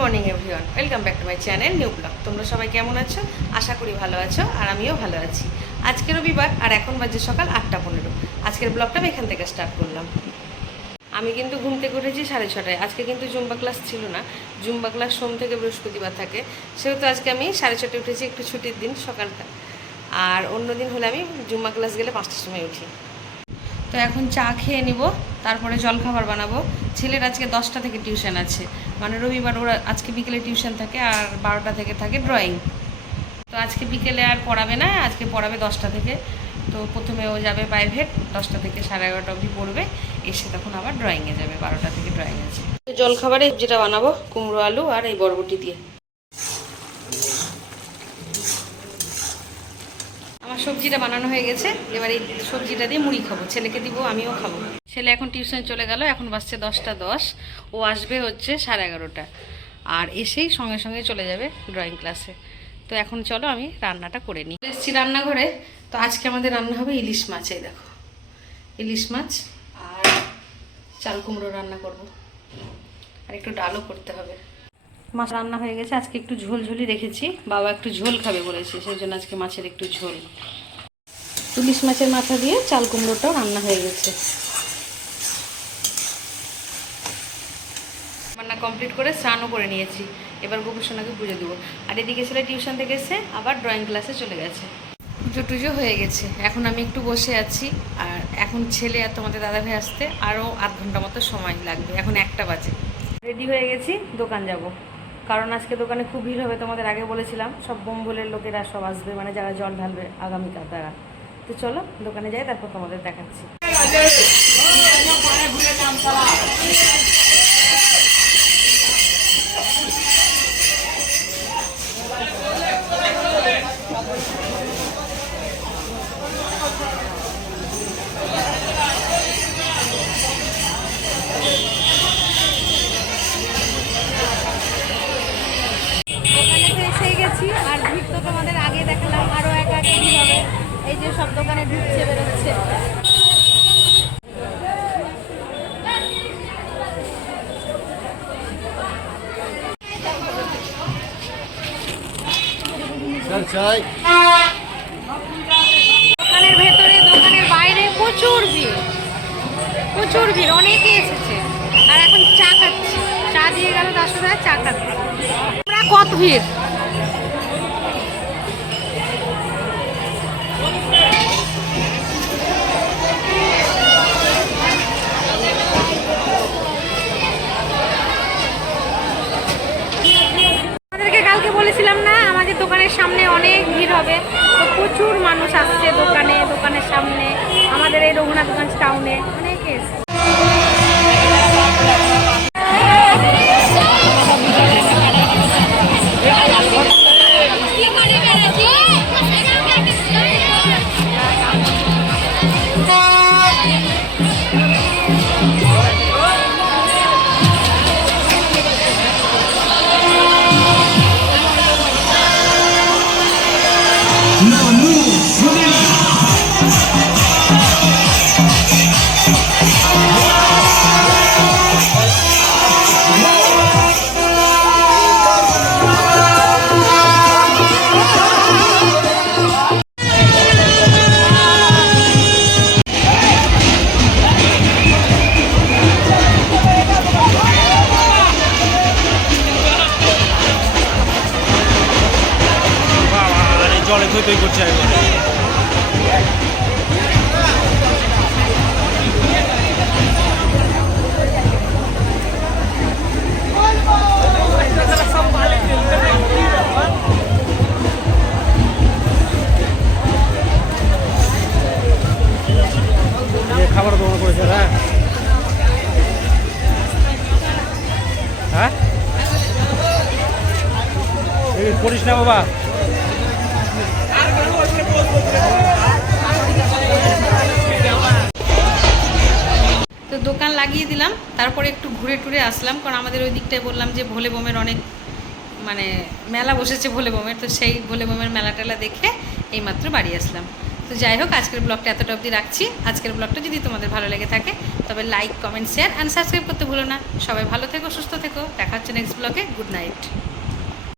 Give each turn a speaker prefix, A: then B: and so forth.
A: Morning everyone welcome back to my channel new blog তোমরা সবাই কেমন আছো? আশা করি ভালো আছো, আর আমিও ভালো আছি। আজকে রবিবার, আর এখন বাজে সকাল আটটা পনেরো। আজকের ব্লগটা আমি এখান থেকে স্টার্ট করলাম। আমি কিন্তু ঘুম থেকে সাড়ে ছটায়। আজকে কিন্তু জুম্বা ক্লাস ছিল না। জুম্বা ক্লাস সোম থেকে বৃহস্পতিবার থাকে। সেহেতু আজকে আমি সাড়ে ছটায় উঠেছি, একটু ছুটির দিন, সকালটা। আর অন্য দিন হলে আমি জুম্বা ক্লাস গেলে পাঁচটার সময় উঠি। তো এখন চা খেয়ে নিব, তারপরে জলখাবার বানাবো। ছেলের আজকে দশটা থেকে টিউশন আছে মানে রবিবার ওরা আজকে বিকেলে টিউশন থাকে আর বারোটা থেকে থাকে ড্রয়িং। তো আজকে বিকেলে আর পড়াবে না, আজকে পড়াবে দশটা থেকে। তো প্রথমে ও যাবে প্রাইভেট দশটা থেকে সাড়ে এগারোটা অবধি পড়বে, এসে তখন আবার ড্রয়িংয়ে যাবে, বারোটা থেকে ড্রয়িং আছে জলখাবারে যেটা বানাবো, কুমড়ো আলু আর এই বরবটি দিয়ে। আমার সবজিটা বানানো হয়ে গেছে। এবার এই সবজিটা দিয়ে মুড়ি খাব। ছেলেকে দিব, আমিও খাব। ছেলে এখন টিউশন চলে গেল, এখন বাসছে দশটা দশ। ও আসবে হচ্ছে সাড়ে এগারোটা। আর এসেই সঙ্গে সঙ্গে চলে যাবে ড্রয়িং ক্লাসে তো এখন চলো আমি রান্নাটা করে নিই। এসেছি রান্নাঘরে। তো আজকে আমাদের রান্না হবে ইলিশ মাছ, এই দেখো। ইলিশ মাছ আর চাল কুমড়ো রান্না করব। আর একটু ডালও করতে হবে। মাছ রান্না হয়ে গেছে। আজকে একটু ঝোল ঝোলই রেখেছি। বাবা একটু ঝোল খাবে বলেছে সেই জন্য আজকে মাছের একটু ঝোল। ইলিশ মাছের মাথা দিয়ে চাল কুমড়োটাও রান্না হয়ে গেছে। রান্না কমপ্লিট করে স্নানও করে নিয়েছি। এবার গোপুসোনাকে পুজো দেবো। আর এদিকে ছেলে টিউশন থেকে এসে আবার ড্রয়িং ক্লাসে চলে গেছে। পুজো টুজো হয়ে গেছে। এখন আমি একটু বসে আছি। আর এখন ছেলে আর তোমাদের দাদা ভাই আসতে আরও আধ ঘণ্টা মতো সময় লাগবে। এখন একটা বাজে। রেডি হয়ে গেছি, দোকান যাব। কারণ আজকে দোকানে খুব ভিড় হবে, তোমাদের আগে বলেছিলাম, সব বোম্বলের লোকেরা সব আসবে মানে যারা জল ঢালবে আগামীকাল তারা। তো চলো, দোকানে যাই, তারপর তোমাদের দেখাচ্ছি।
B: দোকানে সব দোকানে ঢুকছে, বেরোচ্ছে। দোকানের ভেতরে, দোকানের বাইরে প্রচুর ভিড়। প্রচুর ভিড়, অনেকে এসেছে। আর এখন চা খাচ্ছি। চা দিয়ে গেল তার চা খাচ্ছি। কত ভিড়? বলেছিলাম না, আমাদের দোকানের সামনে অনেক ভিড় হবে। তো প্রচুর মানুষ আসছে দোকানে, দোকানের সামনে। আমাদের এই রঘুনাথগঞ্জ টাউনে অনেকে এসছে
C: থই করছে একবারে খাবার করেছে হ্যাঁ? হ্যাঁ? করিস না বাবা।
A: দোকান লাগিয়ে দিলাম, তারপরে একটু ঘুরে টুরে আসলাম, কারণ আমাদের ওই দিকটায় বললাম যে ভোলে বোমের অনেক মানে মেলা বসেছে ভোলে বোমের, তো সেই ভোলে বোমের মেলা টেলা দেখে এইমাত্র বাড়ি আসলাম। তো যাই হোক, আজকের ব্লগটা এতটা অবধি রাখছি। আজকের ব্লগটা যদি তোমাদের ভালো লেগে থাকে, তবে like comment share and subscribe করতে ভুলো না। সবাই ভালো থেকো, সুস্থ থেকো। দেখা হচ্ছে নেক্সট ব্লগে গুড নাইট